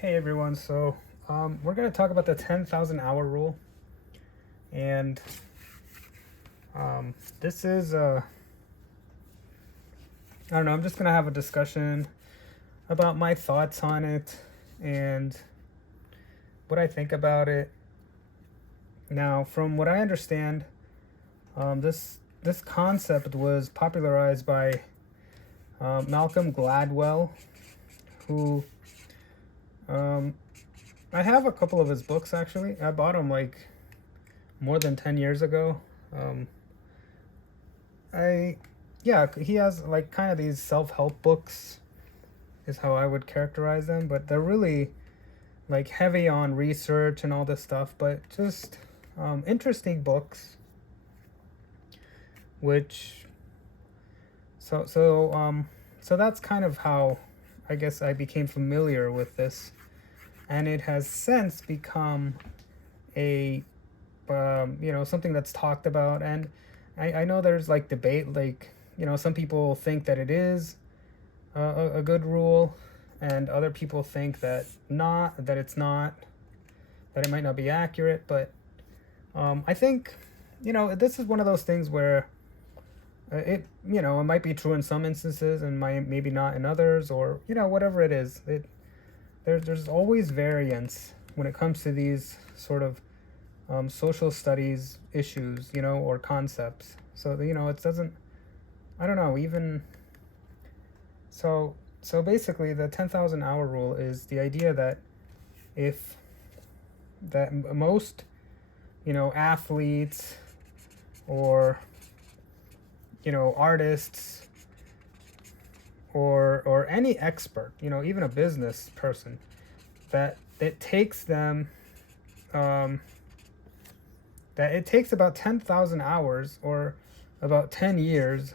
Hey everyone, we're going to talk about the 10,000 hour rule. And this is, I don't know, I'm just going to have a discussion about my thoughts on it and what I think about it. Now, from what I understand, this concept was popularized by Malcolm Gladwell, who I have a couple of his books actually. I bought them like more than 10 years ago. Um, I yeah, he has like kind of these self-help books is how I would characterize them, but they're really like heavy on research and all this stuff, but just interesting books which so so so that's kind of how I guess I became familiar with this, and it has since become a something that's talked about. And I know there's like debate, like some people think that it is a good rule, and other people think that it's not, that it might not be accurate. But I think this is one of those things where it might be true in some instances and maybe not in others, or whatever it is. There's always variance when it comes to these sort of social studies issues, or concepts. So it doesn't. I don't know. Even so basically, the 10,000 hour rule is the idea that if that most athletes or artists or any expert, even a business person, that it takes them that it takes about 10,000 hours, or about 10 years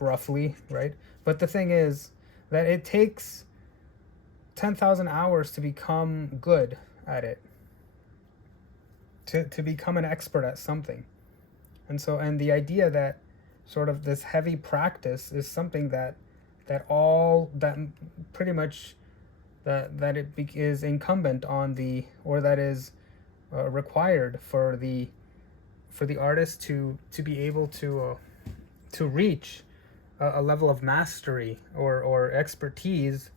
roughly, right? But the thing is that it takes 10,000 hours to become good at it, to become an expert at something. And the idea that sort of this heavy practice is something that pretty much is incumbent on or that is required for the artist to be able to reach a level of mastery or expertise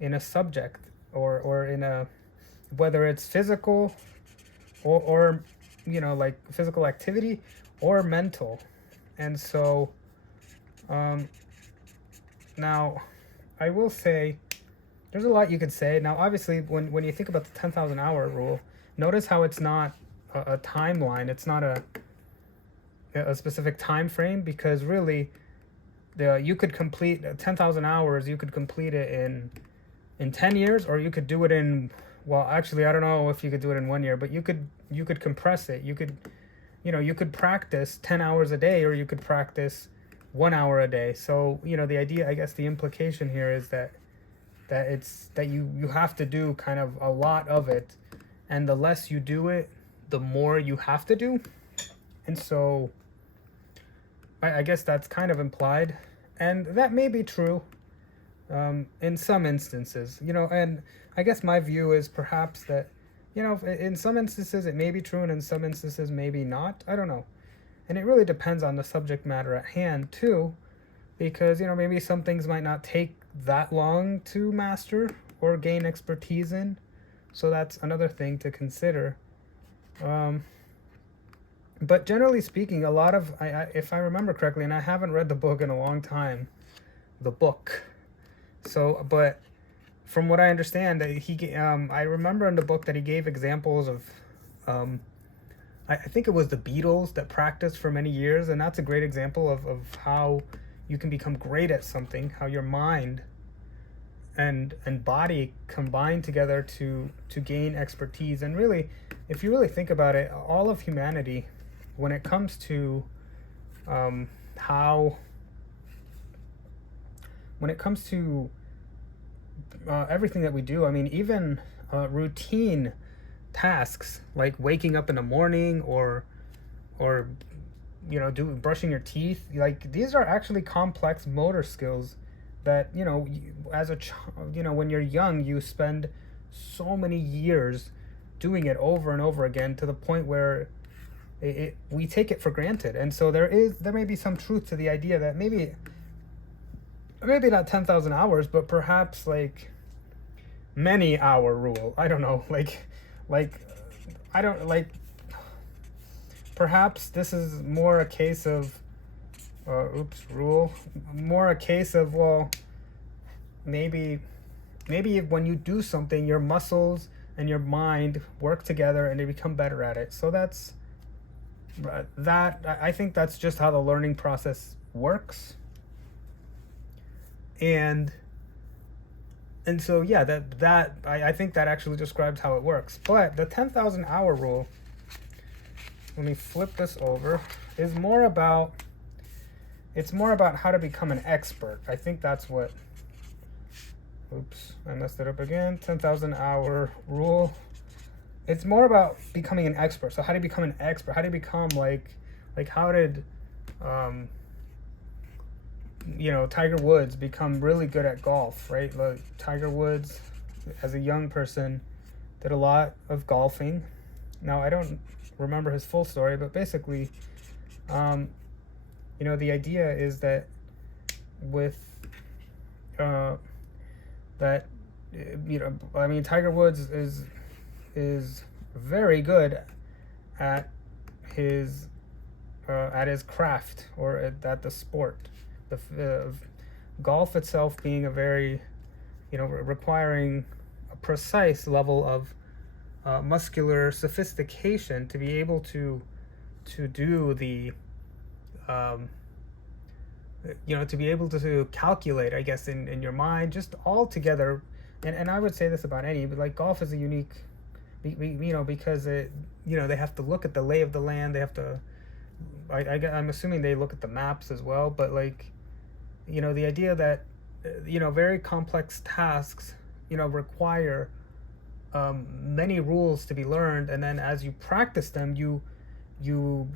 in a subject, or in a, whether it's physical or like physical activity or mental. And so now I will say there's a lot you could say. Now obviously when you think about the 10,000 hour rule, notice how it's not a timeline. It's not a specific time frame, because really you could complete 10,000 hours, you could complete it in 10 years, or you could do it in, well, actually I don't know if you could do it in 1 year, but you could compress it. You could practice 10 hours a day, or you could practice 1 hour a day. So the idea, I guess the implication here is that you have to do kind of a lot of it, and the less you do it, the more you have to do. And so I guess that's kind of implied, and that may be true in some instances, and I guess my view is perhaps that in some instances it may be true, and in some instances maybe not. I don't know. And it really depends on the subject matter at hand too, because maybe some things might not take that long to master or gain expertise in. So that's another thing to consider. But generally speaking, a lot of, if I remember correctly, and I haven't read the book in a long time, the book. So, but from what I understand, I remember in the book that he gave examples of, I think it was the Beatles that practiced for many years, and that's a great example of how you can become great at something, how your mind and body combine together to gain expertise. And really, if you really think about it, all of humanity, when it comes to how when it comes to everything that we do, I mean, even routine tasks like waking up in the morning, or do brushing your teeth, like these are actually complex motor skills that as a when you're young, you spend so many years doing it over and over again to the point where we take it for granted. And so there may be some truth to the idea that maybe not 10,000 hours, but perhaps like many hour rule. I don't know, like I don't like perhaps this is more a case of rule, more a case of, well, maybe when you do something, your muscles and your mind work together and they become better at it. So that's I think that's just how the learning process works. And so yeah, I think that actually describes how it works. But the 10,000 hour rule, let me flip this over, is more about how to become an expert. I think that's what, oops, I messed it up again. 10,000 hour rule. It's more about becoming an expert. So how do you become an expert? How do you become like how did Tiger Woods become really good at golf, right? Like Tiger Woods, as a young person, did a lot of golfing. Now, I don't remember his full story, but basically, the idea is that with Tiger Woods is very good at his craft, or at the sport. The golf itself being a very, requiring a precise level of muscular sophistication to be able to do the to be able to calculate, I guess, in your mind, just all together. And I would say this about any, but like golf is a unique, because they have to look at the lay of the land. They have to, I'm assuming they look at the maps as well, but the idea that very complex tasks require many rules to be learned, and then as you practice them,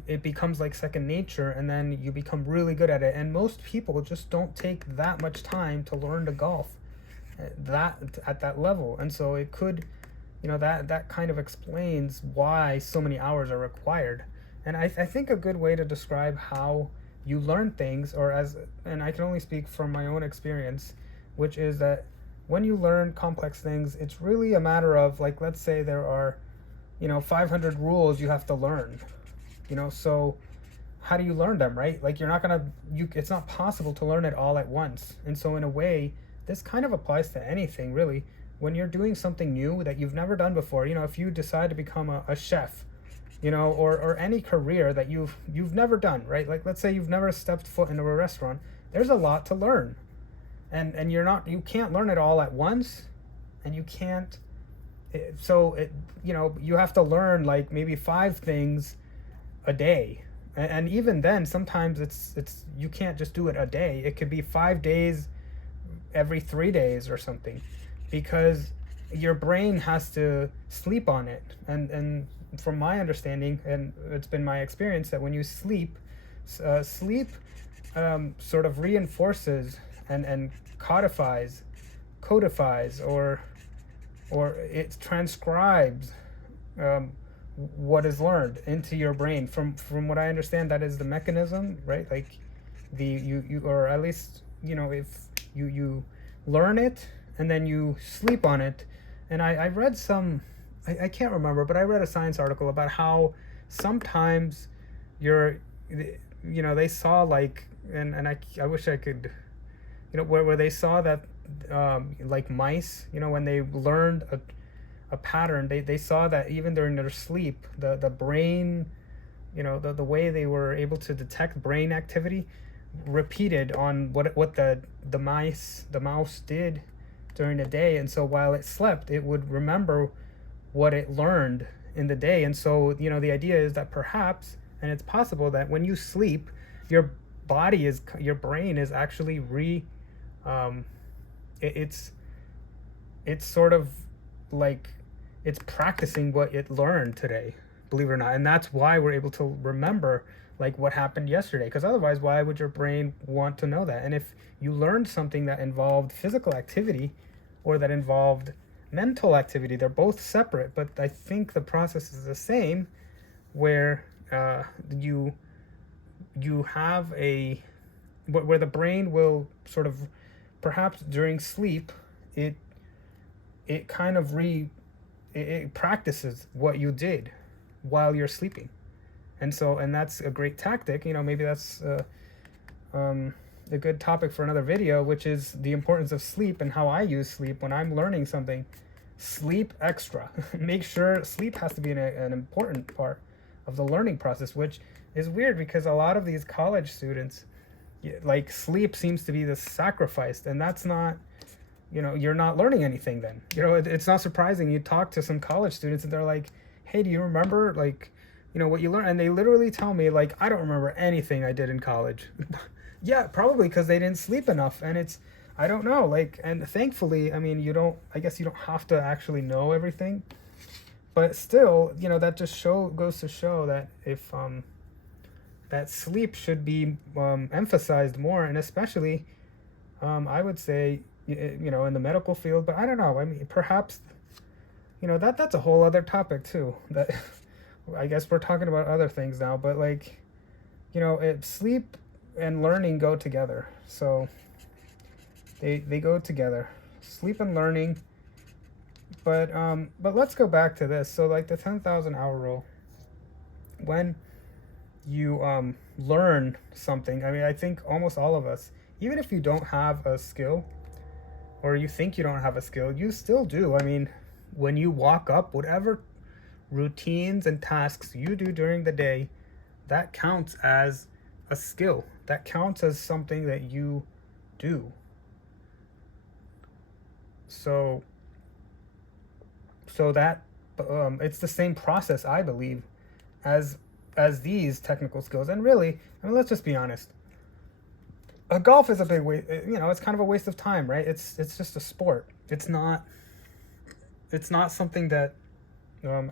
it becomes like second nature, and then you become really good at it. And most people just don't take that much time to learn to golf at that level. And so it could, that kind of explains why so many hours are required. And I think a good way to describe how you learn things, and I can only speak from my own experience, which is that when you learn complex things, it's really a matter of, like, let's say there are 500 rules you have to learn, so how do you learn them, right? Like, it's not possible to learn it all at once. And so in a way, this kind of applies to anything, really. When you're doing something new that you've never done before, if you decide to become a chef, or any career that you've never done, right? Like, let's say you've never stepped foot into a restaurant. There's a lot to learn, and you can't learn it all at once, and you can't. You have to learn like maybe 5 things a day, and even then, sometimes it's you can't just do it a day. It could be 5 days, every 3 days or something, because your brain has to sleep on it. And from my understanding, and it's been my experience, that when you sleep sort of reinforces and codifies, or it transcribes what is learned into your brain. From what I understand, that is the mechanism, right? Like you or at least if you learn it and then you sleep on it. And I read I can't remember, but I read a science article about how sometimes they saw, like, and I wish I could, where they saw that like mice, when they learned a pattern, they saw that even during their sleep, the brain, the way they were able to detect brain activity repeated on what the mouse did during the day. And so while it slept, it would remember what it learned in the day. And so the idea is that perhaps, and it's possible, that when you sleep, your brain is actually it's sort of like it's practicing what it learned today, believe it or not. And that's why we're able to remember like what happened yesterday, because otherwise, why would your brain want to know that? And if you learned something that involved physical activity, or that involved mental activity. They're both separate, but I think the process is the same, where you have where the brain will sort of, perhaps during sleep, it it kind of it practices what you did while you're sleeping. And that's a great tactic. Maybe that's a good topic for another video, which is the importance of sleep and how I use sleep when I'm learning something. Sleep extra. Make sure sleep has to be an important part of the learning process, which is weird because a lot of these college students, like, sleep seems to be the sacrificed, and that's not, you're not learning anything then. It's not surprising. You talk to some college students and they're like, hey, do you remember, like, what you learned? And they literally tell me, like, I don't remember anything I did in college. Yeah, probably because they didn't sleep enough. And I don't know, like, and thankfully, I mean, I guess you don't have to actually know everything, but still, that just goes to show that if that sleep should be emphasized more, and especially, I would say, in the medical field. But I don't know. I mean, perhaps, that's a whole other topic too. That I guess we're talking about other things now, but, like, sleep and learning go together. So they go together, sleep and learning. But let's go back to this. So, like, the 10,000 hour rule. When you learn something, I mean, I think almost all of us, even if you don't have a skill, or you think you don't have a skill, you still do. I mean, when you walk up, whatever routines and tasks you do during the day, that counts as a skill. That counts as something that you do. So that it's the same process, I believe, as these technical skills. And really, I mean, let's just be honest. Golf is a big waste. It's kind of a waste of time, right? It's just a sport. It's not something that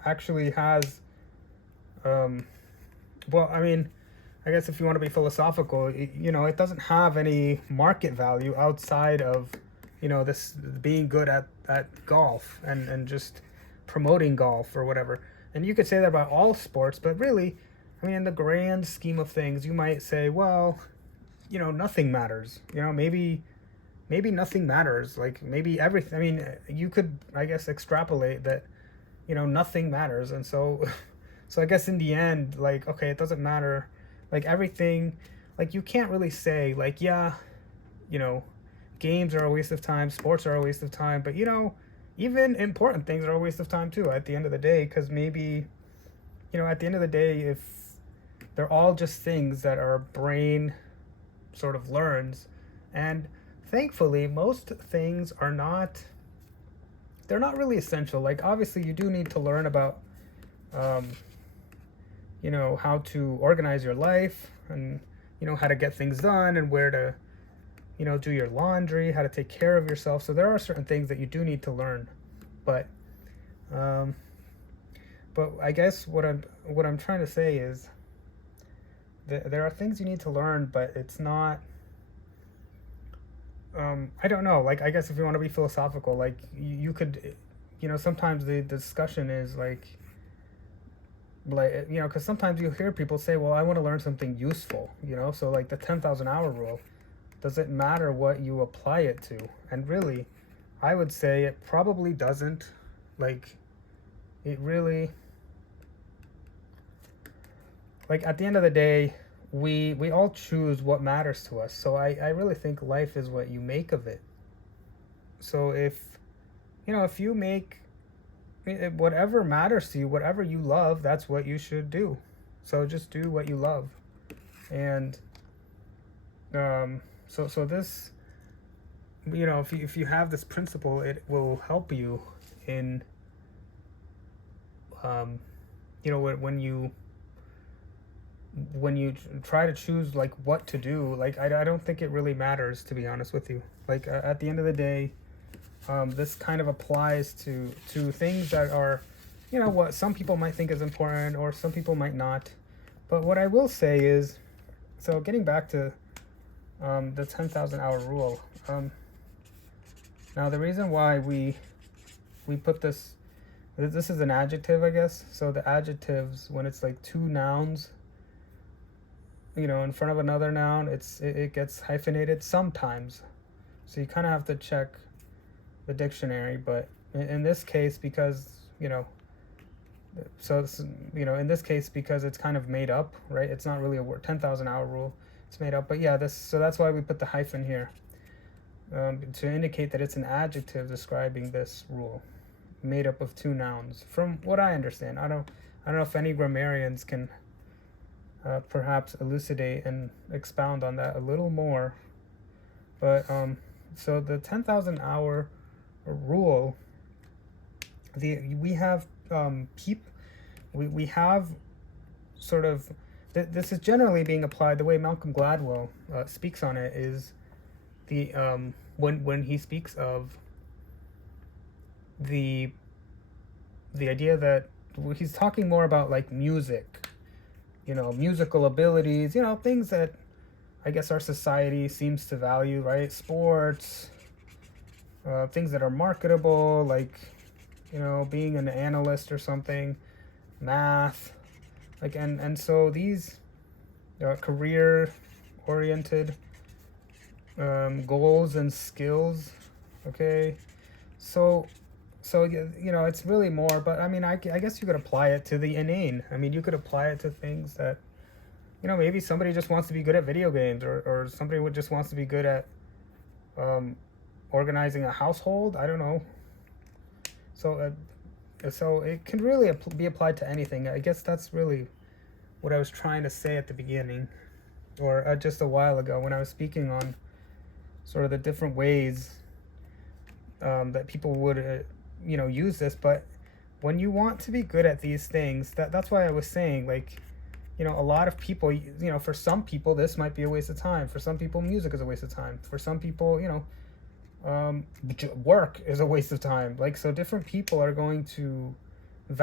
actually has. Well, I mean, I guess if you want to be philosophical, it doesn't have any market value outside of, this being good at golf and just promoting golf or whatever. And you could say that about all sports, but really, I mean, in the grand scheme of things, you might say, well, nothing matters. Maybe nothing matters. Like, maybe everything. I mean, you could, I guess, extrapolate that, nothing matters. And so I guess in the end, like, okay, it doesn't matter. Like, everything, like, you can't really say, like, yeah, games are a waste of time, sports are a waste of time, but, even important things are a waste of time too at the end of the day, because maybe, at the end of the day, if they're all just things that our brain sort of learns, and thankfully most things they're not really essential. Like, obviously you do need to learn about how to organize your life, and how to get things done, and where to do your laundry, how to take care of yourself. So there are certain things that you do need to learn, but I guess what I'm trying to say is that there are things you need to learn, but it's not. I don't know. Like, I guess if you want to be philosophical, like, you could, sometimes the discussion is like, because sometimes you hear people say, well, I want to learn something useful, so, like, the 10,000 hour rule. Does it matter what you apply it to? And really, I would say it probably doesn't. Like, it really, like, at the end of the day, we all choose what matters to us. So I really think life is what you make of it. So if you make whatever matters to you, whatever you love, that's what you should do. So just do what you love. And so this, if you have this principle, it will help you in, when you try to choose, like, what to do. Like, I don't think it really matters, to be honest with you. Like, at the end of the day, this kind of applies to things that are, what some people might think is important, or some people might not. But what I will say is, so getting back to the 10,000 hour rule. Now, the reason why we we put this is an adjective, I guess. So the adjectives, when it's like two nouns, in front of another noun, it gets hyphenated sometimes. So you kind of have to check the dictionary. But in this case, because in this case, because it's kind of made up, right? It's not really a word. 10,000 hour rule. It's made up. But yeah, that's why we put the hyphen here, to indicate that it's an adjective describing this rule, made up of two nouns. From what I understand, I don't know if any grammarians can perhaps elucidate and expound on that a little more. But so the 10,000 hour rule, we have we have sort of this is generally being applied. The way Malcolm Gladwell speaks on it is the when he speaks of the idea that he's talking more about like music, musical abilities, things that I guess our society seems to value, right? Sports, things that are marketable, like being an analyst or something, math, like and so these career oriented goals and skills. Okay, so it's really more, but I mean, I guess you could apply it to the inane. I mean, you could apply it to things that maybe somebody just wants to be good at video games, or somebody just wants to be good at organizing a household. I don't know. So it can really be applied to anything. I guess that's really what I was trying to say at the beginning, or just a while ago when I was speaking on sort of the different ways that people would use this. But when you want to be good at these things, that's why I was saying, like, a lot of people, for some people this might be a waste of time. For some people music is a waste of time. For some people, work is a waste of time. Like, so different people are going to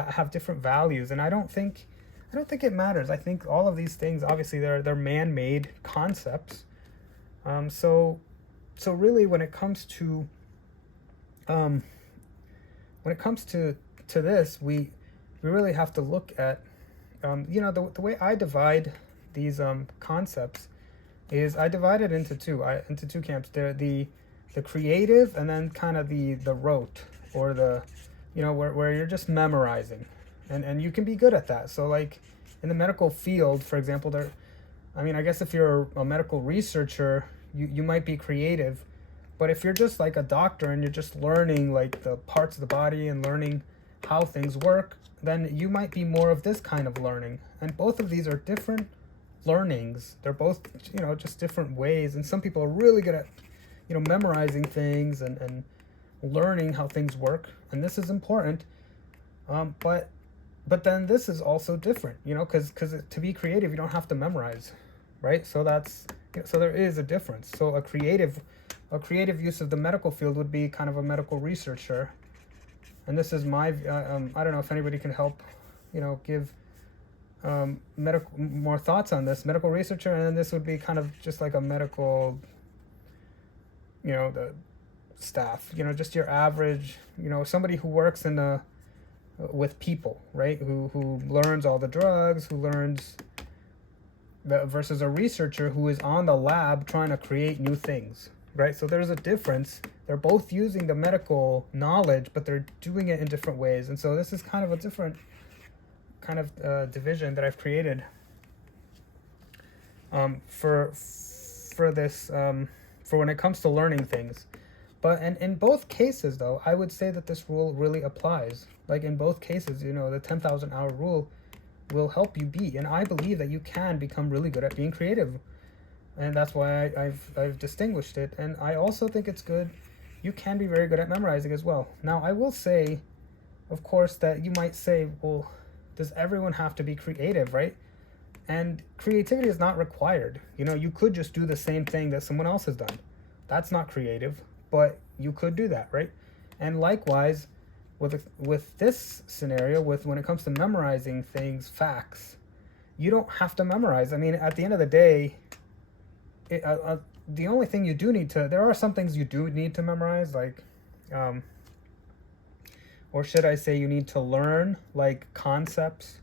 have different values, and I don't think it matters. I think all of these things, obviously, they're man-made concepts. So really, when it comes to this, we really have to look at the way I divide these concepts is I divide it into two camps. The creative, and then kind of the rote, or the where you're just memorizing, and you can be good at that. So like in the medical field, for example, I guess if you're a medical researcher, you might be creative. But if you're just like a doctor and you're just learning like the parts of the body and learning how things work, then you might be more of this kind of learning. And both of these are different learnings. They're both, just different ways. And some people are really good at, memorizing things and learning how things work. And this is important. But then this is also different, because to be creative, you don't have to memorize, right? So so there is a difference. So a creative use of the medical field would be kind of a medical researcher. And this is my, I don't know if anybody can help, give more thoughts on this. Medical researcher, and then this would be kind of just like a medical, the staff, just your average, somebody who works with people, right? Who learns all the drugs, who learns versus a researcher who is on the lab trying to create new things, right? So there's a difference. They're both using the medical knowledge, but they're doing it in different ways. And so this is kind of a different kind of division that I've created for this, for when it comes to learning things. But in both cases, though, I would say that this rule really applies. Like in both cases, the 10,000 hour rule will help you be. And I believe that you can become really good at being creative. And that's why I've distinguished it. And I also think it's good. You can be very good at memorizing as well. Now, I will say, of course, that you might say, well, does everyone have to be creative, right? And creativity is not required. You could just do the same thing that someone else has done. That's not creative, but you could do that, right? And likewise, with this scenario, when it comes to memorizing things, facts, you don't have to memorize. I mean, at the end of the day, the only thing you do need to, there are some things you do need to memorize, like or should I say you need to learn like concepts.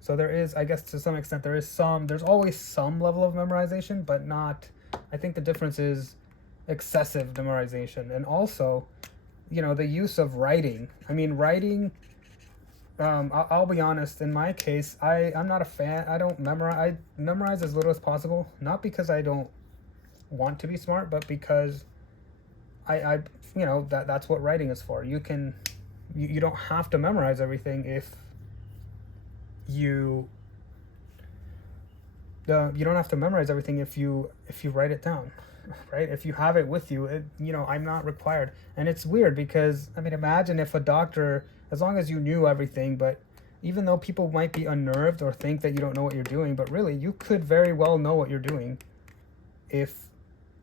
So there is, I guess to some extent, there's always some level of memorization, but not, I think the difference is excessive memorization. And also, the use of writing. I mean, writing, I'll be honest, in my case, I'm not a fan. I memorize as little as possible, not because I don't want to be smart, but because that's what writing is for. You don't have to memorize everything if you don't have to memorize everything if you write it down, right? If you have it with you, I'm not required. And it's weird because, I mean, imagine if a doctor, as long as you knew everything, but even though people might be unnerved or think that you don't know what you're doing, but really you could very well know what you're doing if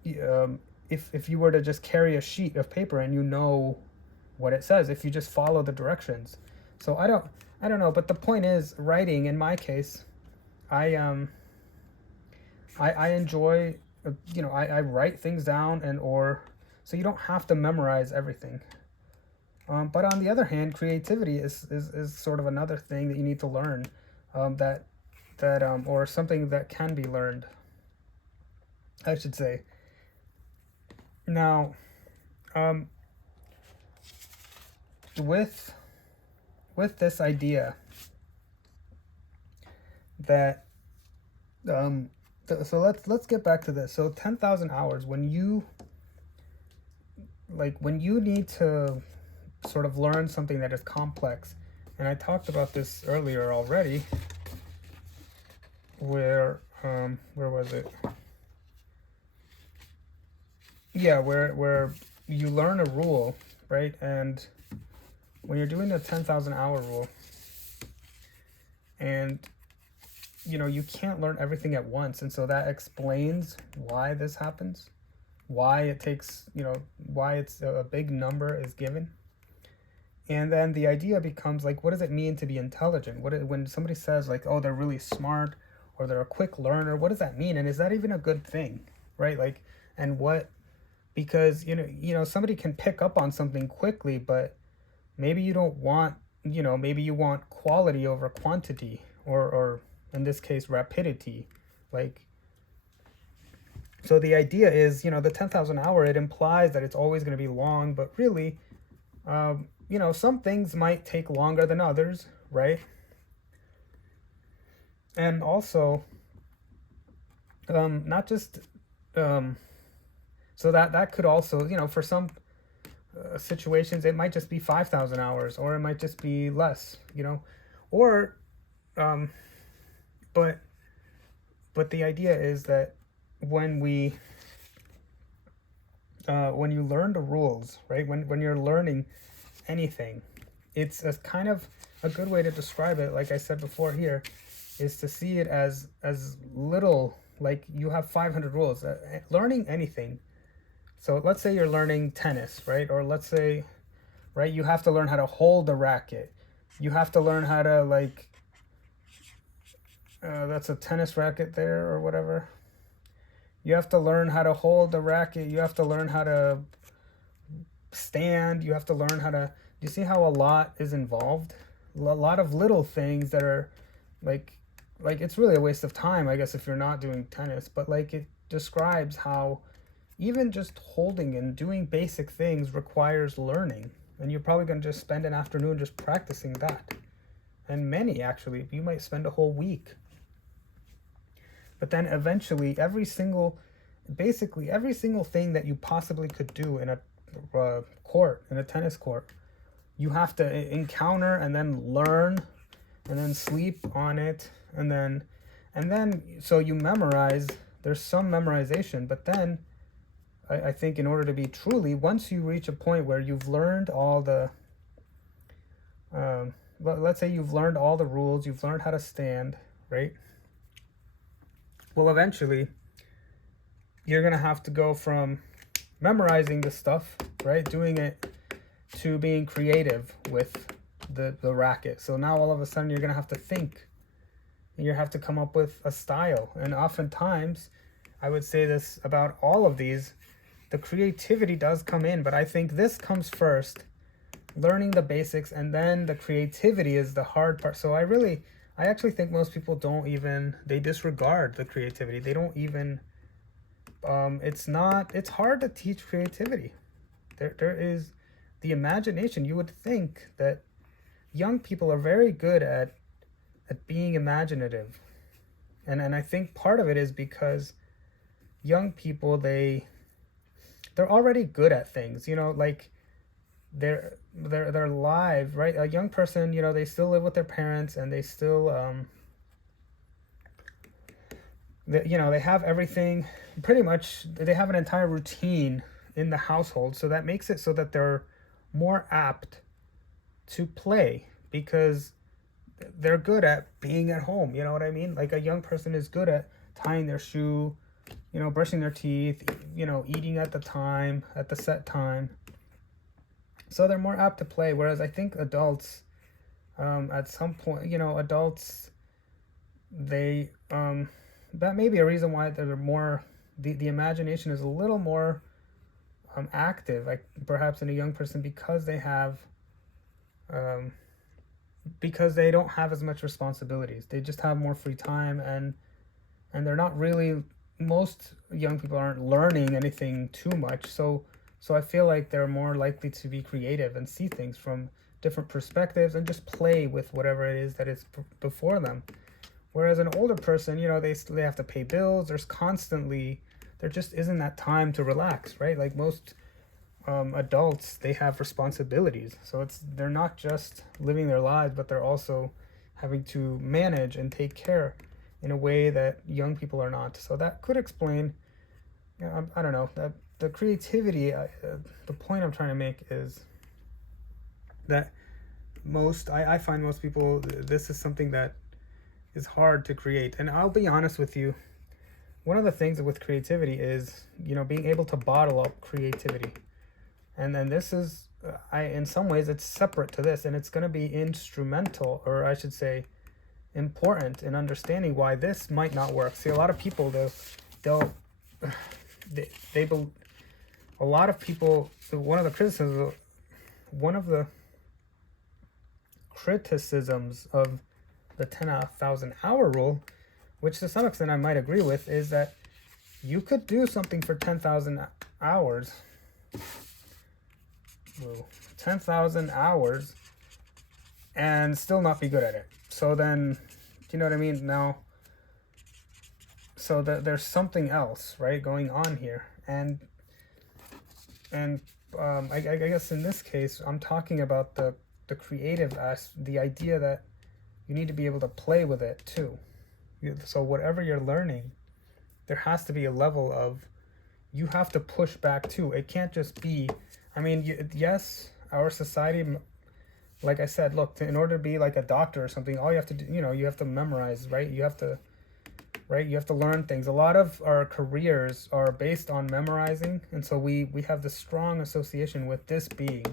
you were to just carry a sheet of paper and you know what it says, if you just follow the directions. So I don't know, but the point is, writing, in my case, I enjoy, I write things down, so you don't have to memorize everything. But on the other hand, creativity is sort of another thing that you need to learn, or something that can be learned, I should say. Now, with this idea that so let's get back to this. So 10,000 hours, when you need to sort of learn something that is complex, and I talked about this earlier already, where was it? Yeah, where you learn a rule, right? And when you're doing the 10,000 hour rule, and you can't learn everything at once, and so that explains why this happens, why it takes, why it's a big number is given. And then the idea becomes like, what does it mean to be intelligent? When somebody says like, oh, they're really smart, or they're a quick learner, what does that mean? And is that even a good thing, right? Like, and what, because somebody can pick up on something quickly, but maybe you don't want, maybe you want quality over quantity, or in this case, rapidity. Like, so the idea is, the 10,000 hour, it implies that it's always going to be long, but really, some things might take longer than others, right? And also, not just, so that could also, for some situations, it might just be 5,000 hours, or it might just be less, or, but the idea is that when you learn the rules, right? When you're learning anything, it's a kind of a good way to describe it, like I said before here, is to see it as little, like you have 500 rules. Learning anything. So let's say you're learning tennis, right? Or let's say, right, you have to learn how to hold the racket. You have to learn how to that's a tennis racket there or whatever. You have to learn how to hold the racket. You have to learn how to stand. You have to learn how to, do you see how a lot is involved? A lot of little things that are like it's really a waste of time, I guess, if you're not doing tennis, but it describes how even just holding and doing basic things requires learning, and you're probably going to just spend an afternoon just practicing that. And actually, you might spend a whole week. But then eventually, every single thing that you possibly could do in a tennis court, you have to encounter and then learn and then sleep on it, and then so you memorize. There's some memorization, but then I think in order to be truly, once you reach a point where you've learned all the let's say you've learned all the rules, you've learned how to stand, right? Well, eventually you're gonna have to go from memorizing the stuff, right, doing it, to being creative with the racket. So now all of a sudden you're gonna have to think, and you have to come up with a style. And oftentimes, I would say this about all of these, the creativity does come in, but I think this comes first. learning the basics, and then the creativity is the hard part. So I actually think most people don't even, they disregard the creativity. They don't even, it's hard to teach creativity. There is the imagination. You would think that young people are very good at being imaginative. And I think part of it is because young people, they're already good at things, like they're live, right? A young person, they still live with their parents, and they still they have everything pretty much. They have an entire routine in the household, so that makes it so that they're more apt to play because they're good at being at home. You know what I mean? Like a young person is good at tying their shoe, brushing their teeth, eating at the set time. So they're more apt to play. Whereas I think adults, at some point, adults, they, that may be a reason why they're more, the imagination is a little more active, like perhaps in a young person, because they have, because they don't have as much responsibilities. They just have more free time, and they're not really, most young people aren't learning anything too much. So I feel like they're more likely to be creative and see things from different perspectives and just play with whatever it is that is before them. Whereas an older person, they have to pay bills. There just isn't that time to relax, right? Like most adults, they have responsibilities. So they're not just living their lives, but they're also having to manage and take care in a way that young people are not. So that could explain, I don't know, that the creativity, the point I'm trying to make is that I find most people, this is something that is hard to create. And I'll be honest with you, one of the things with creativity is, being able to bottle up creativity. And then this is, in some ways, it's separate to this, and it's going to be instrumental, or I should say, important in understanding why this might not work. See, a lot of people, a lot of people, one of the criticisms of the 10,000 hour rule, which to some extent I might agree with, is that you could do something for 10,000 hours. 10,000 hours and still not be good at it. So then, do you know what I mean? Now, so that there's something else, right, going on here. And I guess in this case, I'm talking about the creative the idea that you need to be able to play with it too. So whatever you're learning, there has to be a level of, you have to push back too. It can't just be, yes, our society, like I said, look, in order to be like a doctor or something, all you have to do, you have to memorize, right? You have to learn things. A lot of our careers are based on memorizing, and so we have this strong association with this being.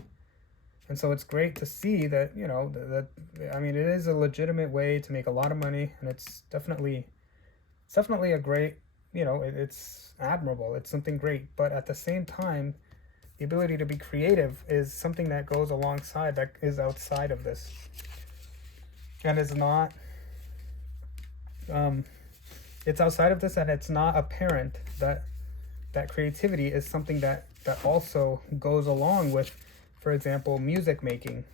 And so it's great to see that, it is a legitimate way to make a lot of money, and it's definitely a great, it's admirable. It's something great. But at the same time, the ability to be creative is something that goes alongside, that is outside of this. And is not, it's outside of this, and it's not apparent that creativity is something that also goes along with, for example, music making,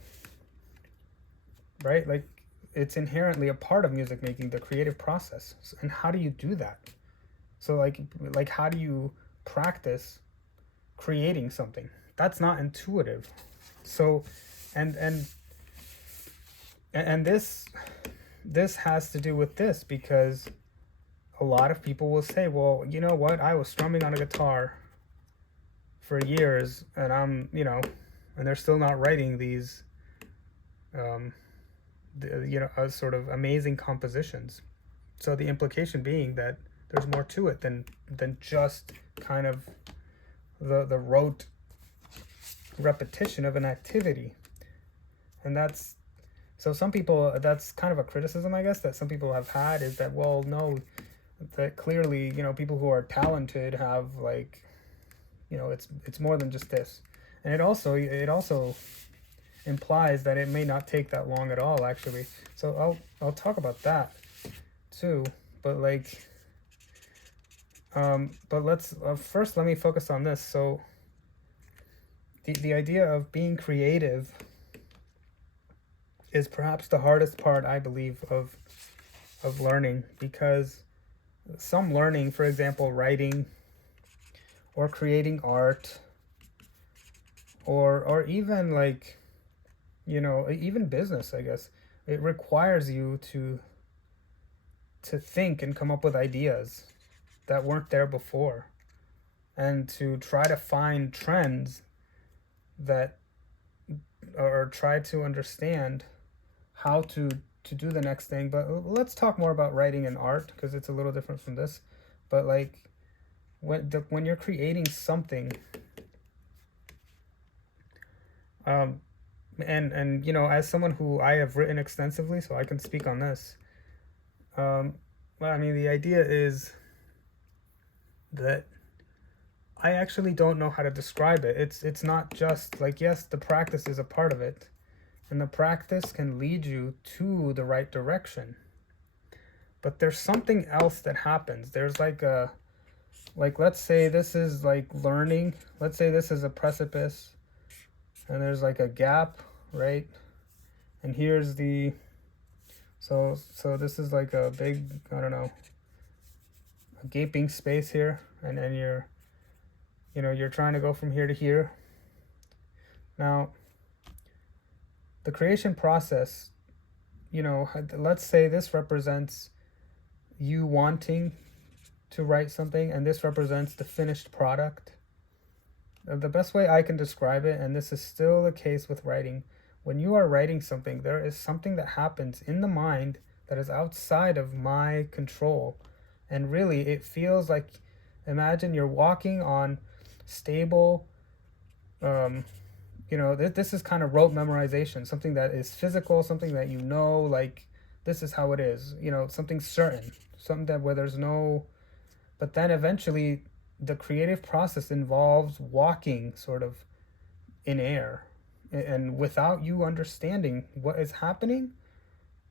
right? Like, it's inherently a part of music making, the creative process. And how do you do that? So like how do you practice creating something? That's not intuitive. So, and this has to do with this, because a lot of people will say, well, you know what? I was strumming on a guitar for years, and and they're still not writing these, sort of amazing compositions. So the implication being that there's more to it than just kind of the rote repetition of an activity. And that's, so some people, that's kind of a criticism, I guess, that some people have had, is that, well, no, that clearly, people who are talented have, like, it's more than just this. And it also implies that it may not take that long at all, actually. So I'll talk about that too. But like, but let's first let me focus on this. So the idea of being creative is perhaps the hardest part, I believe, of learning, because some learning, for example, writing or creating art, or even like, you know, even business, I guess, it requires you to think and come up with ideas that weren't there before, and to try to find trends that, or try to understand how to do the next thing. But let's talk more about writing and art, because it's a little different from this. But like, when you're creating something, um and you know, as someone who, I have written extensively, so I can speak on this. Well, I mean, the idea is that I actually don't know how to describe it. It's not just like, yes, the practice is a part of it, and the practice can lead you to the right direction. But there's something else that happens. There's like a, like, let's say this is like learning. Let's say this is a precipice, and there's like a gap, right? And here's the, so this is like a big, I don't know, a gaping space here, and then you're, you know, you're trying to go from here to here. Now, the creation process, you know, let's say this represents you wanting to write something, and this represents the finished product. The best way I can describe it, and this is still the case with writing, when you are writing something, there is something that happens in the mind that is outside of my control. And really, it feels like, imagine you're walking on stable, you know, this is kind of rote memorization, something that is physical, something that, you know, like, this is how it is, you know, something certain, something that where there's no, but then eventually the creative process involves walking sort of in air, and without you understanding what is happening.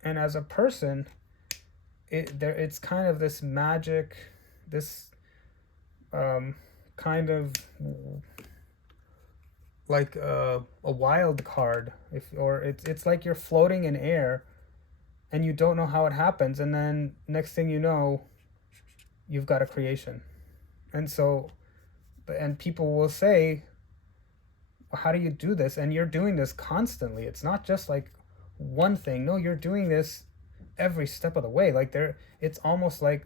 And as a person, it's kind of this magic, this kind of like a wild card, if, or it's like you're floating in air, and you don't know how it happens, and then next thing you know, you've got a creation. And so, and people will say, well, how do you do this? And you're doing this constantly. It's not just like one thing. No, you're doing this every step of the way. Like, there, it's almost like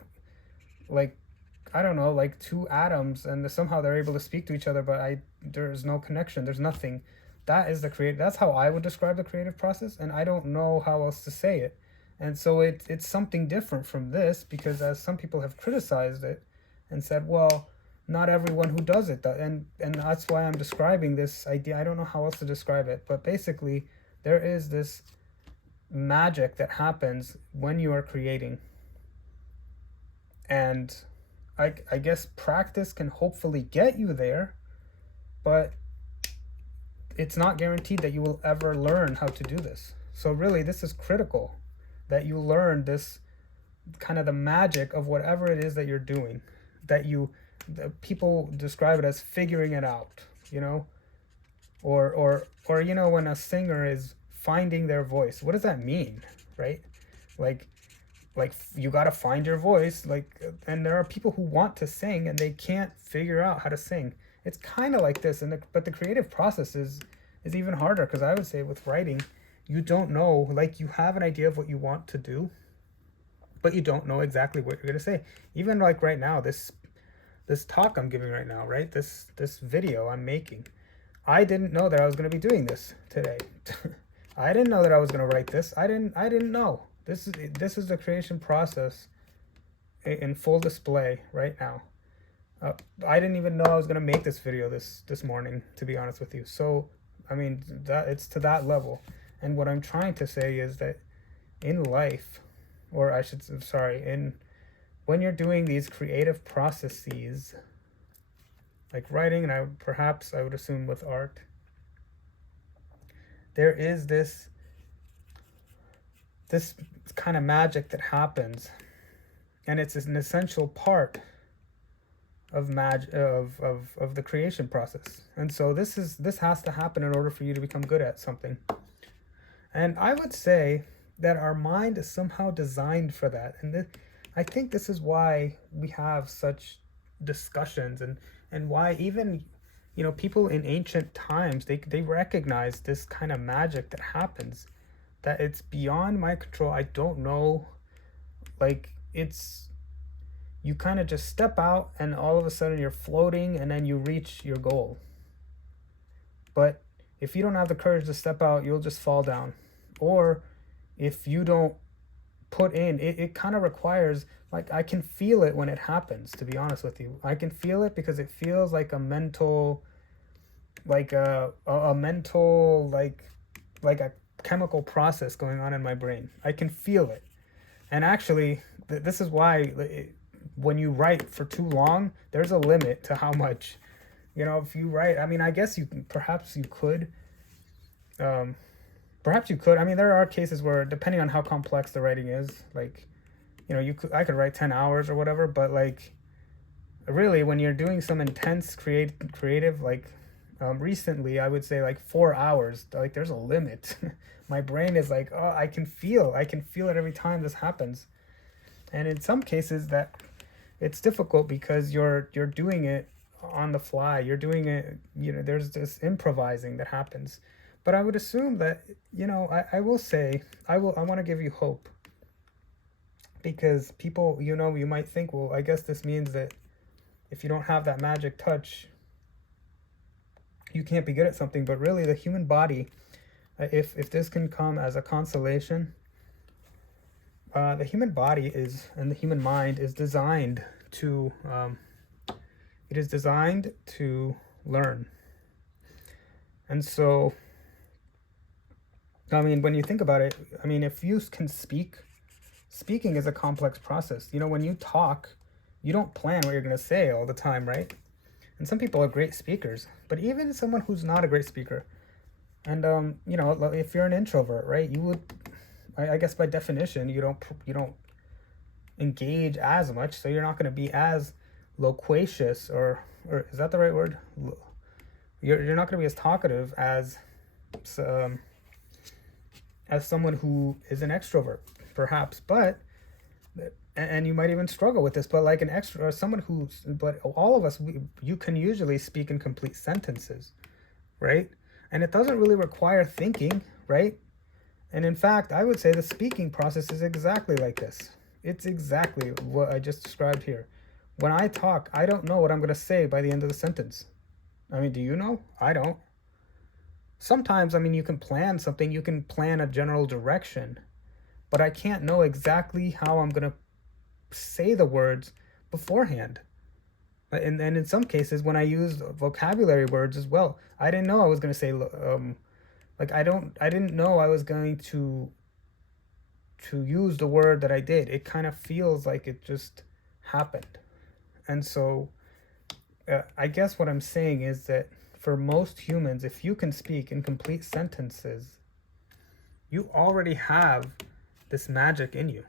I don't know, like two atoms, and somehow they're able to speak to each other, but there's no connection. There's nothing. That is the creative. That's how I would describe the creative process, and I don't know how else to say it. And so it's something different from this, because as some people have criticized it and said, well, not everyone who does it does, and that's why I'm describing this idea. I don't know how else to describe it, but basically there is this magic that happens when you are creating. And I guess practice can hopefully get you there, but it's not guaranteed that you will ever learn how to do this. So really, this is critical, that you learn this kind of the magic of whatever it is that you're doing, that people describe it as figuring it out, you know, or you know, when a singer is finding their voice, what does that mean, right? Like, you got to find your voice, like, and there are people who want to sing and they can't figure out how to sing. It's kind of like this, but the creative process is even harder, because I would say with writing, you don't know, like, you have an idea of what you want to do, but you don't know exactly what you're going to say. Even like right now, this talk I'm giving right now, right? This video I'm making, I didn't know that I was going to be doing this today. I didn't know that I was going to write this. I didn't know. This is the creation process in full display right now. I didn't even know I was going to make this video this morning, to be honest with you. So, I mean, that it's to that level. And what I'm trying to say is that in life, or I should, sorry, when you're doing these creative processes, like writing, and perhaps I would assume with art, there is this kind of magic that happens, and it's an essential part of of the creation process. And so this has to happen in order for you to become good at something. And I would say that our mind is somehow designed for that. And I think this is why we have such discussions, and why even, people in ancient times, they recognize this kind of magic that happens, that it's beyond my control. I don't know, like, you kind of just step out and all of a sudden you're floating and then you reach your goal. But if you don't have the courage to step out, you'll just fall down. Or if you don't put in, it kind of requires, like, I can feel it when it happens, to be honest with you. I can feel it because it feels like a mental, like a mental, like a chemical process going on in my brain. I can feel it. And actually, this is why when you write for too long, there's a limit to how much, if you write, I mean, I guess perhaps you could, I mean, there are cases where, depending on how complex the writing is, like, I could write 10 hours or whatever, but, like, really, when you're doing some intense creative, like, recently, I would say, like, 4 hours, like, there's a limit. My brain is like, oh, I can feel it every time this happens. And in some cases that it's difficult because you're doing it on the fly. You're doing it, there's this improvising that happens. But I would assume that, I will say, I want to give you hope. Because people, you might think, well, I guess this means that if you don't have that magic touch, you can't be good at something. But really, the human body, if this can come as a consolation, the human body and the human mind is designed to, learn. And so, I mean, when you think about it, I mean, if you can speaking is a complex process. When you talk, you don't plan what you're going to say all the time, right? And some people are great speakers, but even someone who's not a great speaker, and if you're an introvert, right, you would, I guess by definition, you don't engage as much, so you're not going to be as loquacious, or is that the right word? You're not going to be as talkative as someone who is an extrovert, perhaps. But and you might even struggle with this, but like an extrovert, or someone but all of us, you can usually speak in complete sentences, right? And it doesn't really require thinking, right? And in fact, I would say the speaking process is exactly like this. It's exactly what I just described here. When I talk, I don't know what I'm going to say by the end of the sentence. I mean, do you know? I don't. Sometimes, I mean, you can plan something, you can plan a general direction, but I can't know exactly how I'm going to say the words beforehand. And in some cases, when I use vocabulary words as well, I didn't know I was going to say, like, I didn't know I was going to use the word that I did. It kind of feels like it just happened. And so I guess what I'm saying is that for most humans, if you can speak in complete sentences, you already have this magic in you.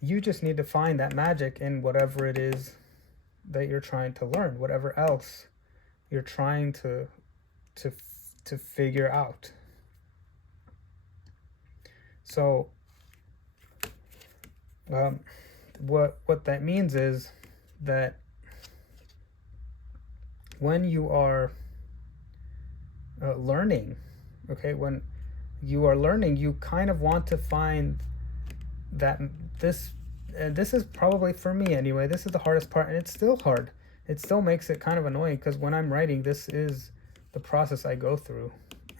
You just need to find that magic in whatever it is that you're trying to learn, whatever else you're trying to figure out. So what that means is that when you are learning, okay, when you are learning, you kind of want to find that this is probably, for me anyway, this is the hardest part, and it's still hard. It still makes it kind of annoying because when I'm writing, this is the process I go through,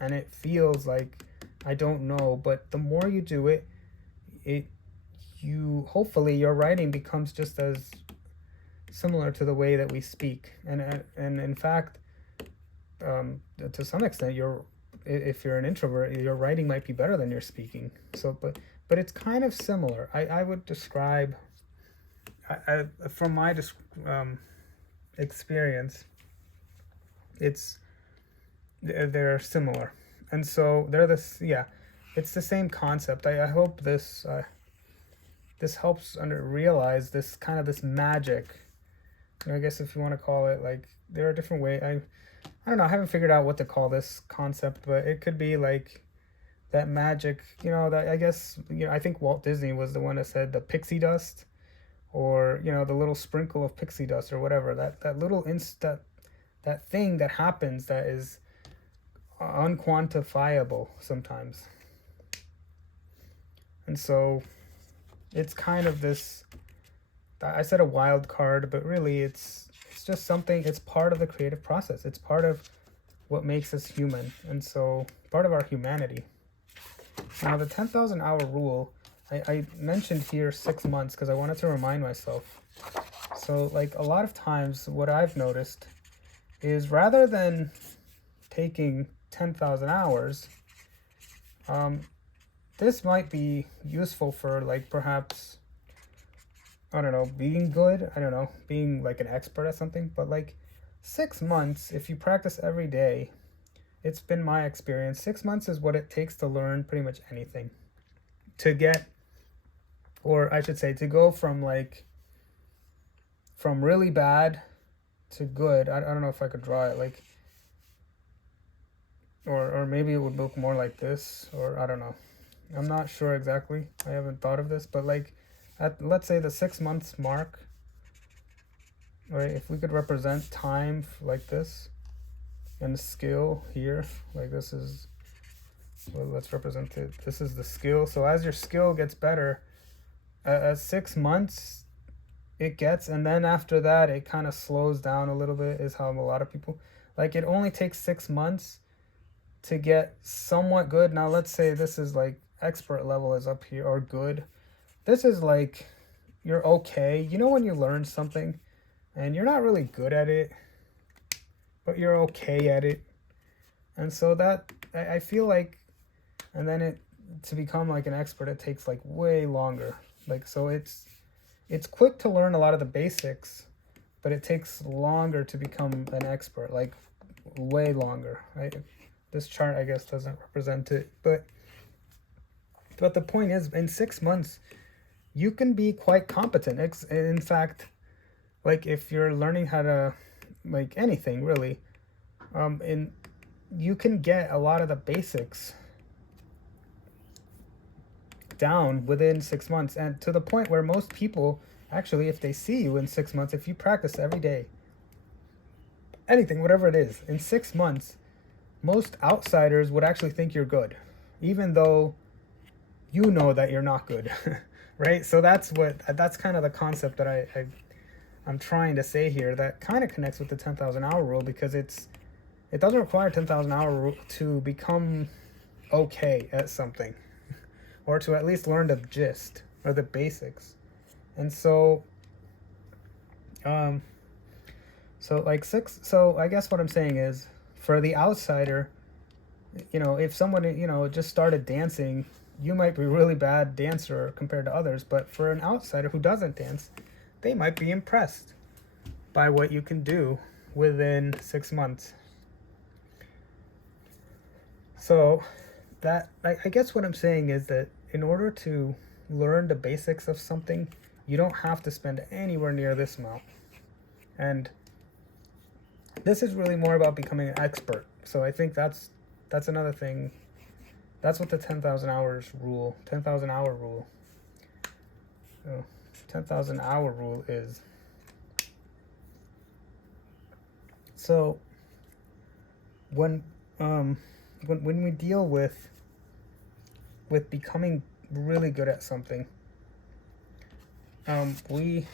and it feels like I don't know. But the more you do it, hopefully your writing becomes just as similar to the way that we speak, and in fact, to some extent, if you're an introvert, your writing might be better than your speaking. So, but it's kind of similar. I would describe, from my experience, it's they're similar, and so they're this, yeah, it's the same concept. I hope this helps under realize this kind of this magic. I guess if you want to call it, like, there are different ways. I don't know. I haven't figured out what to call this concept, but it could be like that magic. That, I guess, I think Walt Disney was the one that said the pixie dust, or the little sprinkle of pixie dust or whatever. That little that thing that happens that is unquantifiable sometimes. And so it's kind of this, I said a wild card, but really it's just something. It's part of the creative process. It's part of what makes us human, and so part of our humanity. Now, the 10,000 hour rule, I mentioned here 6 months because I wanted to remind myself. So, like, a lot of times what I've noticed is, rather than taking 10,000 hours, this might be useful for, like, perhaps, I don't know, being good. I don't know, being like an expert at something. But like 6 months, if you practice every day, it's been my experience, 6 months is what it takes to learn pretty much anything. To get, or I should say, to go from really bad to good. I don't know if I could draw it, like, or maybe it would look more like this, or I don't know. I'm not sure exactly. I haven't thought of this, but like, at, let's say, the 6 months mark, right? If we could represent time like this, and skill here, like this is, well, let's represent it. This is the skill. So as your skill gets better, at 6 months it gets, and then after that it kind of slows down a little bit, is how a lot of people, like, it only takes 6 months to get somewhat good. Now let's say this is like expert level is up here, or good. This is like, you're okay. When you learn something and you're not really good at it, but you're okay at it. And so that, I feel like, and then to become like an expert, it takes like way longer. Like, so it's quick to learn a lot of the basics, but it takes longer to become an expert, like way longer. This chart, I guess, doesn't represent it, but the point is, in 6 months, you can be quite competent. In fact, like, if you're learning how to, like, anything really, you can get a lot of the basics down within 6 months, and to the point where most people, actually, if they see you in 6 months, if you practice every day, anything, whatever it is, in 6 months, most outsiders would actually think you're good, even though you know that you're not good. Right? So that's kind of the concept that I'm trying to say here, that kind of connects with the 10,000 hour rule, because it doesn't require 10,000 hour to become okay at something, or to at least learn the gist or the basics. And so so I guess what I'm saying is, for the outsider, if someone just started dancing, you might be a really bad dancer compared to others, but for an outsider who doesn't dance, they might be impressed by what you can do within 6 months. So that, I guess what I'm saying is that in order to learn the basics of something, you don't have to spend anywhere near this amount. And this is really more about becoming an expert. So I think that's another thing. That's what the 10,000 hour rule oh, 10,000 hour rule is. So when we deal with becoming really good at something, okay,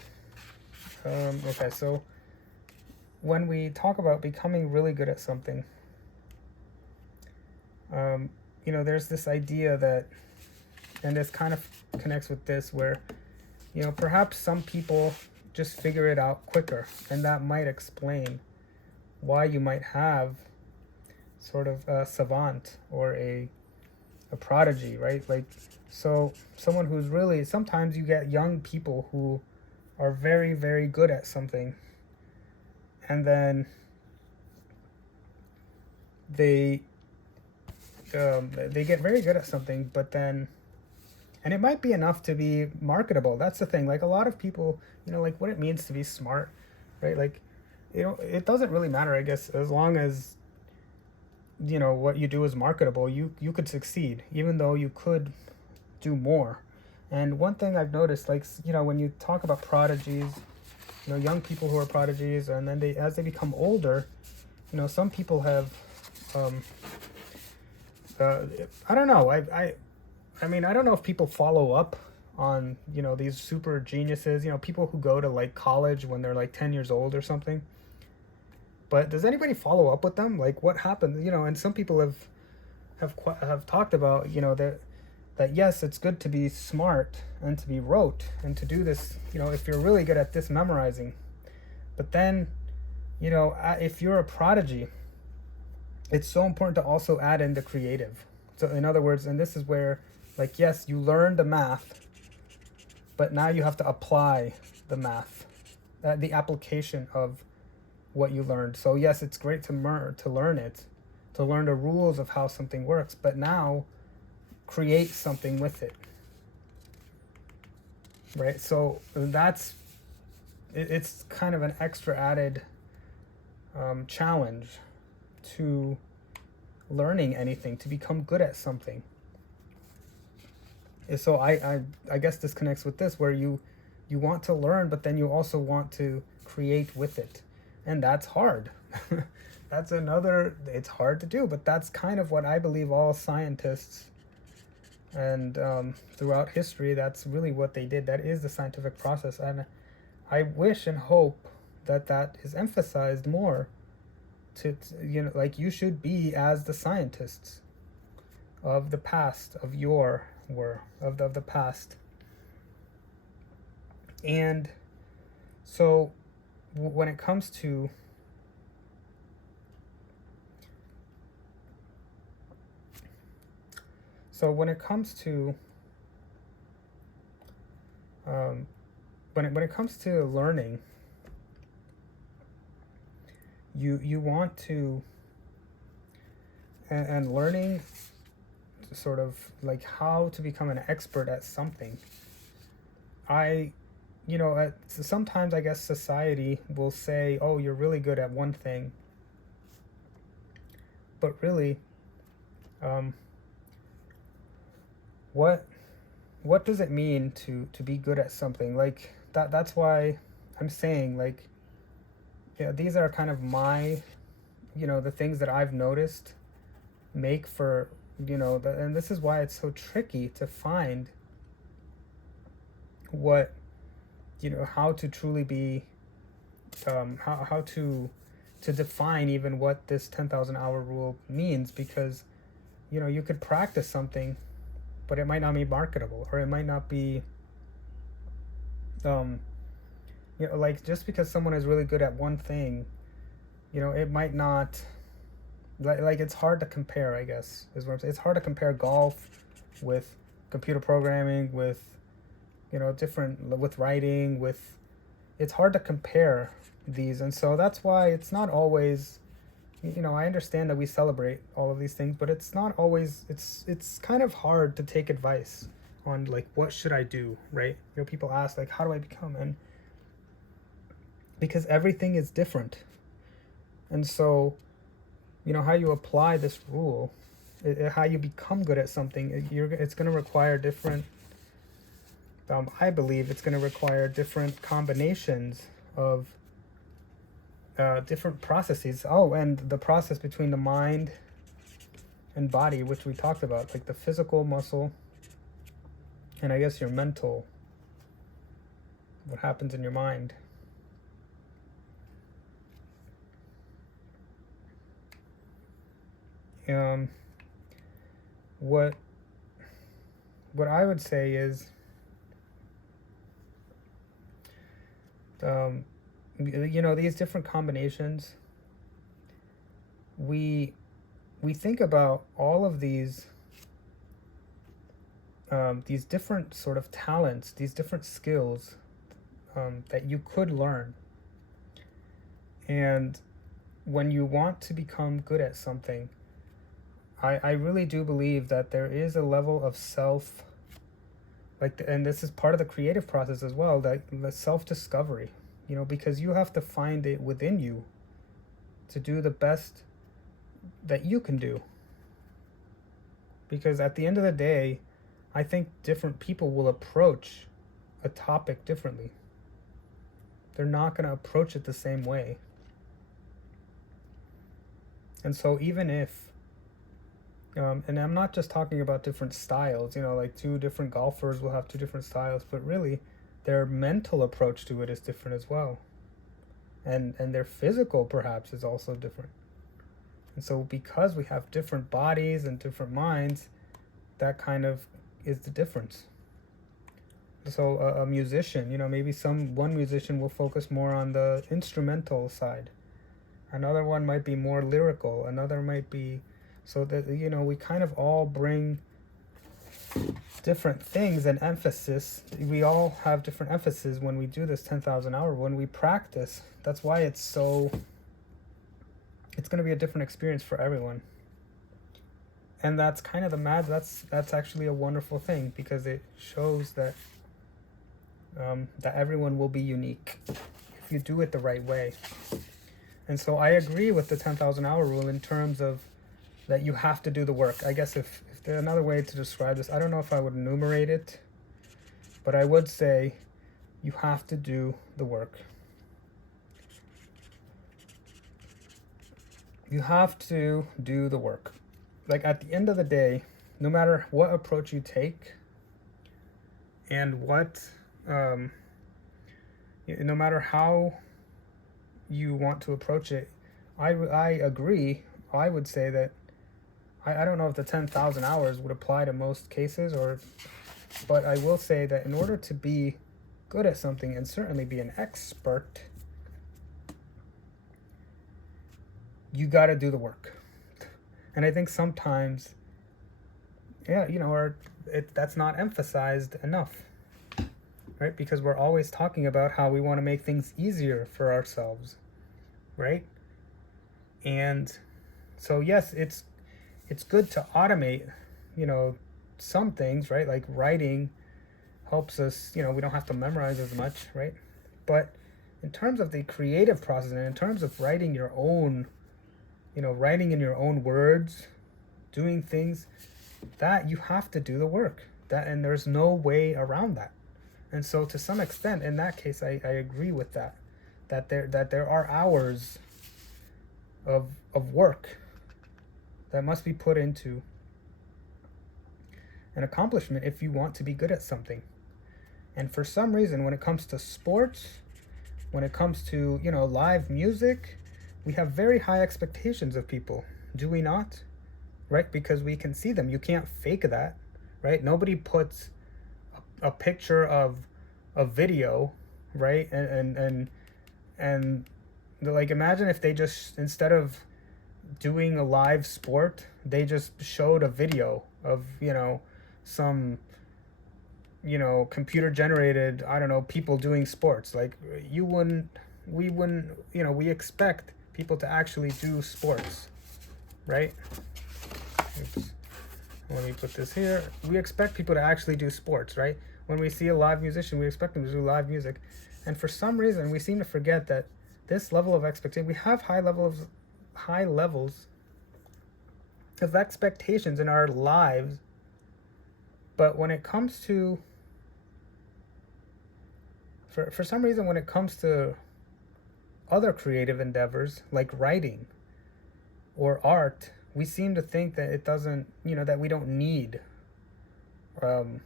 so when we talk about becoming really good at something, there's this idea that, and this kind of connects with this, where, perhaps some people just figure it out quicker, and that might explain why you might have sort of a savant or a prodigy, right? Like, so someone who's really, sometimes you get young people who are very, very good at something, and then they they get very good at something, but then, and it might be enough to be marketable. That's the thing. Like a lot of people, like what it means to be smart, right? Like, it doesn't really matter, I guess, as long as what you do is marketable. You could succeed, even though you could do more. And one thing I've noticed, like, when you talk about prodigies, young people who are prodigies, and then as they become older, some people have, um, I don't know. I mean, I don't know if people follow up on, these super geniuses, people who go to like college when they're like 10 years old or something. But does anybody follow up with them? Like what happened? And some people have talked about, that yes, it's good to be smart and to be rote and to do this, if you're really good at this memorizing. But then, if you're a prodigy, it's so important to also add in the creative. So in other words, and this is where, like, yes, you learn the math, but now you have to apply the math, the application of what you learned. So yes, it's great to learn it, to learn the rules of how something works, but now create something with it, right? So it's kind of an extra added challenge to learning anything, to become good at something. So I guess this connects with this, where you want to learn, but then you also want to create with it, and that's hard. It's hard to do, but that's kind of what I believe all scientists and throughout history, that's really what they did. That is the scientific process, and I wish and hope that is emphasized more. Like you should be as the scientists of the past, of the past. And so when it comes to when it comes to learning, you want to, and learning sort of like how to become an expert at something. Sometimes I guess society will say, oh, you're really good at one thing, but really, what does it mean to be good at something? Like that's why I'm saying, like, these are kind of my, the things that I've noticed make for, and this is why it's so tricky to find what, how to truly be, how to define even what this 10,000 hour rule means, because, you could practice something, but it might not be marketable, or it might not be, like just because someone is really good at one thing, it might not, like it's hard to compare, I guess, is what I'm saying. It's hard to compare golf with computer programming, with, with writing, it's hard to compare these. And so that's why it's not always, I understand that we celebrate all of these things, but it's not always, it's kind of hard to take advice on, like, what should I do, right? People ask, like, how do I become? And because everything is different. And so, how you apply this rule, how you become good at something, it's going to require different, I believe it's going to require different combinations of different processes. Oh, and the process between the mind and body, which we talked about, like the physical muscle, and I guess your mental, what happens in your mind. What I would say is, these different combinations, we think about all of these different sort of talents, these different skills that you could learn. And when you want to become good at something, I really do believe that there is a level of self, and this is part of the creative process as well, that the self-discovery, because you have to find it within you to do the best that you can do. Because at the end of the day, I think different people will approach a topic differently. They're not going to approach it the same way. And so even if, and I'm not just talking about different styles, like two different golfers will have two different styles, but really their mental approach to it is different as well. And their physical perhaps is also different. And so because we have different bodies and different minds, that kind of is the difference. So a musician, maybe one musician will focus more on the instrumental side. Another one might be more lyrical. Another might be, so that, we kind of all bring different things and emphasis. We all have different emphasis when we do this 10,000 hour, when we practice. That's why it's going to be a different experience for everyone. And that's kind of that's actually a wonderful thing, because it shows that that everyone will be unique if you do it the right way. And so I agree with the 10,000 hour rule in terms of that you have to do the work. I guess if there's another way to describe this, I don't know if I would enumerate it, but I would say you have to do the work. You have to do the work. Like at the end of the day, no matter what approach you take and no matter how you want to approach it, I agree. I would say that I don't know if the 10,000 hours would apply to most cases, but I will say that in order to be good at something and certainly be an expert, you got to do the work. And I think sometimes, that's not emphasized enough, right? Because we're always talking about how we want to make things easier for ourselves, right? And so, yes, it's good to automate, some things, right? Like writing helps us, we don't have to memorize as much, right? But in terms of the creative process and in terms of writing your own, writing in your own words, doing things, that you have to do the work. And there's no way around that. And so to some extent, in that case, I agree with that there are hours of work that must be put into an accomplishment if you want to be good at something. And for some reason, when it comes to sports, when it comes to, live music, we have very high expectations of people, do we not? Right? Because we can see them. You can't fake that, right? Nobody puts a picture of a video, right? And like, imagine if they just, instead of doing a live sport, they just showed a video of, some, computer generated, I don't know, people doing sports. Like, we wouldn't, we expect people to actually do sports, right? Oops. Let me put this here. We expect people to actually do sports, right? When we see a live musician, we expect them to do live music. And for some reason, we seem to forget that this level of expectation, we have high levels of expectations in our lives. But when it comes to, for some reason, when it comes to other creative endeavors like writing or art, we seem to think that it doesn't, that we don't need, that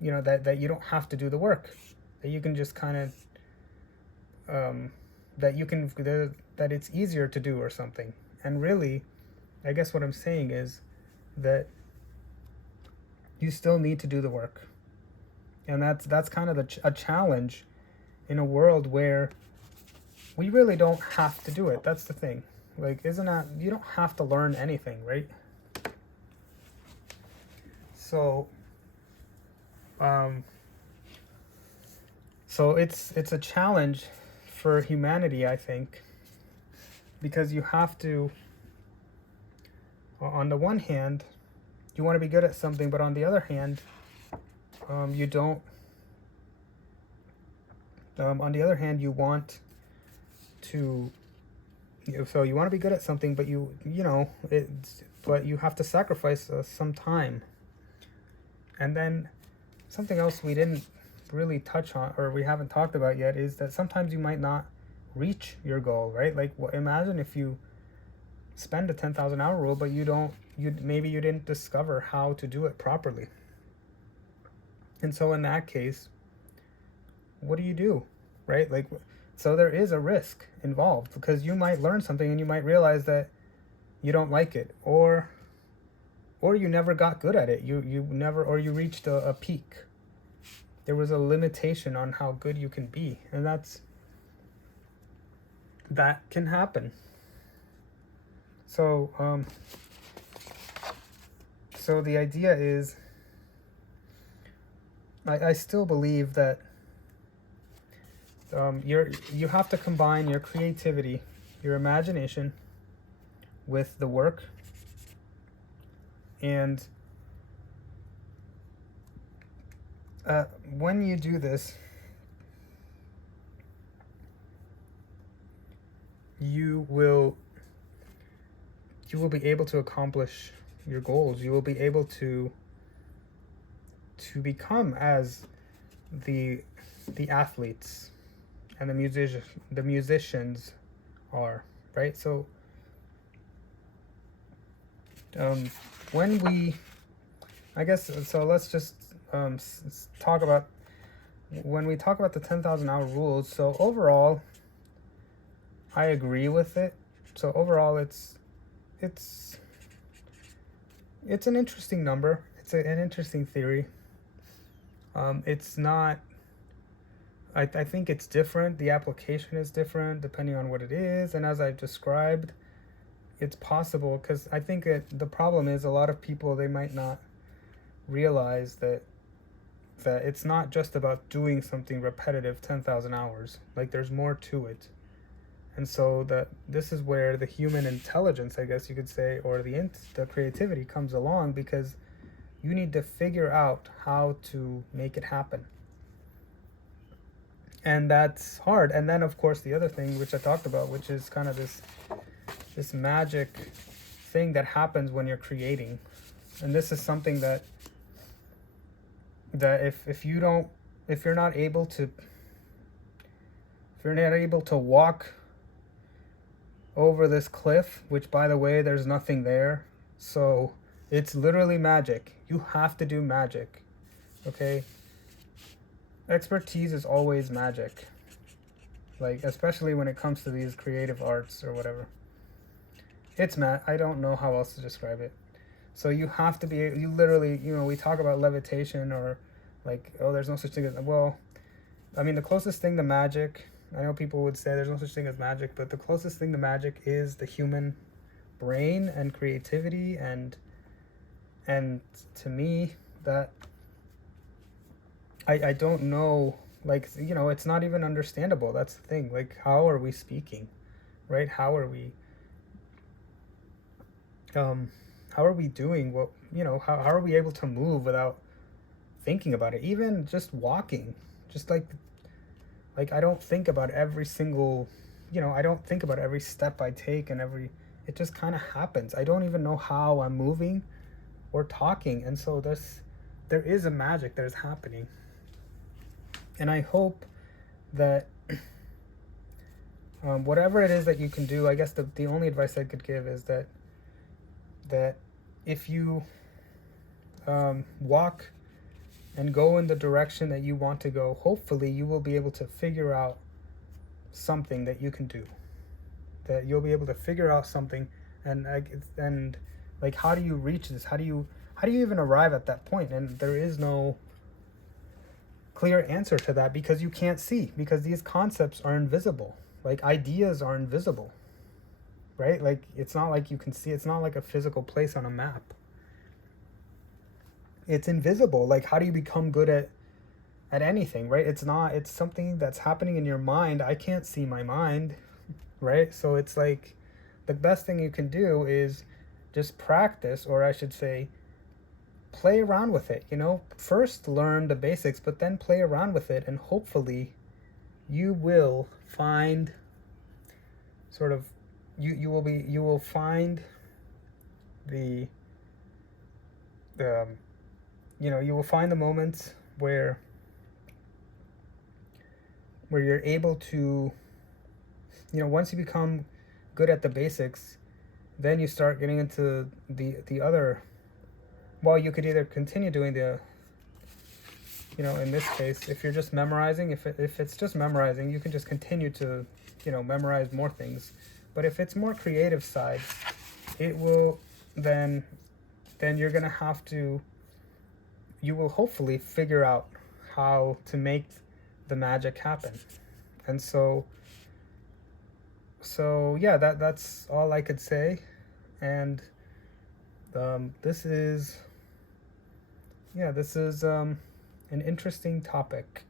you don't have to do the work, that you can just kind of, that it's easier to do or something. And really, I guess what I'm saying is that you still need to do the work. And that's kind of a challenge in a world where we really don't have to do it. That's the thing. Like, you don't have to learn anything, right? So, so it's a challenge for humanity, I think, because you have to, on the one hand, you want to be good at something, but on the other hand, you don't. On the other hand, you want to. So you want to be good at something, but but you have to sacrifice some time. And then something else we didn't really touch on, or we haven't talked about yet, is that sometimes you might not reach your goal, right? Like, imagine if you spend a 10,000 hour rule, but maybe you didn't discover how to do it properly. And so in that case, what do? Right? Like, so there is a risk involved, because you might learn something and you might realize that you don't like it, or you never got good at it. You never, or you reached a peak. There was a limitation on how good you can be, and that can happen. So so the idea is, I still believe that you have to combine your creativity, your imagination, with the work. And when you do this, you will be able to accomplish your goals. You will be able to become as the athletes and the musicians are, right? So when we, I guess, so let's just talk about, when we talk about the 10,000 hour rules. So overall, I agree with it. So overall, it's an interesting number. It's an interesting theory. It's not, I think it's different. The application is different depending on what it is. And as I've described, it's possible, because I think the problem is a lot of people, they might not realize that it's not just about doing something repetitive 10,000 hours. Like, there's more to it. And so this is where the human intelligence, I guess you could say, or the creativity comes along, because you need to figure out how to make it happen. And that's hard. And then, of course, the other thing, which I talked about, which is kind of this magic thing that happens when you're creating. And this is something that if you're not able to walk over this cliff, which, by the way, there's nothing there, so it's literally magic. You have to do magic, okay? Expertise is always magic, like, especially when it comes to these creative arts or whatever. It's I don't know how else to describe it. So you have to you literally, we talk about levitation, or like, oh, there's no such thing as, well, I mean, the closest thing to magic, I know people would say there's no such thing as magic, but the closest thing to magic is the human brain and creativity, and to me, that I don't know, like, it's not even understandable. That's the thing. Like, how are we speaking, right? How are we doing what, how are we able to move without thinking about it? Even just walking, just like I don't think about every single, I don't think about every step I take, and it just kind of happens. I don't even know how I'm moving or talking. And so there is a magic that is happening. And I hope that whatever it is that you can do, I guess the only advice I could give is that if you walk and go in the direction that you want to go, hopefully you will be able to figure out something that you can do. That you'll be able to figure out something, and like, how do you reach this? How do you even arrive at that point? And there is no clear answer to that, because you can't see, because these concepts are invisible. Like, ideas are invisible, right? Like, it's not like you can see. It's not like a physical place on a map. It's invisible. Like, how do you become good at anything, right? It's something that's happening in your mind. I can't see my mind, right? So it's like, the best thing you can do is just practice, or I should say, play around with it. First learn the basics, but then play around with it, and hopefully you will find sort of you will find the you will find the moments where you're able to, once you become good at the basics, then you start getting into the other. Well, you could either continue doing the, in this case, if you're just memorizing, if it's just memorizing, you can just continue to, memorize more things. But if it's more creative side, it will then you're gonna have to, you will hopefully figure out how to make the magic happen. And so yeah, that's all I could say. And this is an interesting topic.